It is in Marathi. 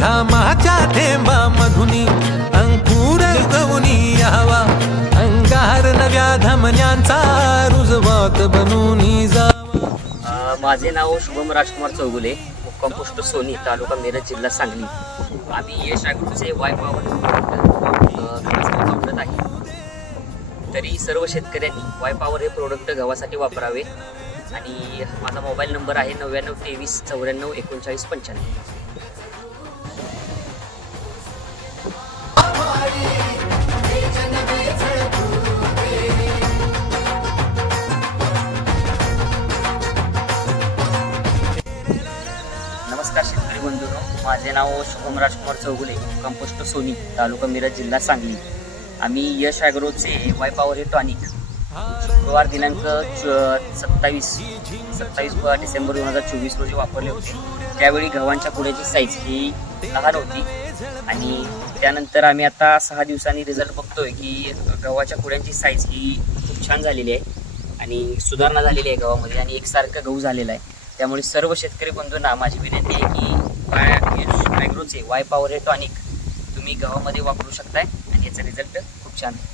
घामाच्या थेंबा मधुनी अंकुर गवनी यावा अंगार नव्या धमन्यांचा रुजवात बनून माझे नाव शुभम राजकुमार चौगुले मुक्काम पोस्ट सोनी तालुका मिरज जिल्हा सांगली. आम्ही यश ॲग्रोचे वाय पॉवर वापरत आहे तरी सर्व शेतकऱ्यांनी वाय पॉवर हे प्रोडक्ट गव्हासाठी वापरावे. आणि माझा मोबाईल नंबर आहे नव्याण्णव तेवीस चौऱ्याण्णव एकोणचाळीस पंच्याण्णव. नमस्कार शेतकरी बंधूंनो. माझे नाव शुभम राजकुमार चौगुले कंपोस्ट सोनी तालुका मिरज जिल्हा सांगली. आम्ही यश ॲग्रोचे वाय पॉवर हे टॉनिक शुक्रवार दिनांक च सत्तावीस सत्तावीस डिसेंबर दोन हजार चोवीस रोजी वापरले होते. त्यावेळी गव्हांच्या पुढ्याची साईज ही लहान होती. आणि त्यानंतर आम्ही आता सहा दिवसांनी रिझल्ट बघतोय की गव्हाच्या पुड्यांची साईज ही खूप छान झालेली आहे. आणि सुधारणा झालेली आहे गव्हामध्ये आणि एकसारखं गहू झालेला आहे. त्यामुळे सर्व शेतकरी बंधूंना माझी विनंती आहे की वाय ॲग्रोचे वाय पॉवर हे टॉनिक तुम्ही गव्हामध्ये वापरू शकताय आणि याचा रिझल्ट खूप छान आहे.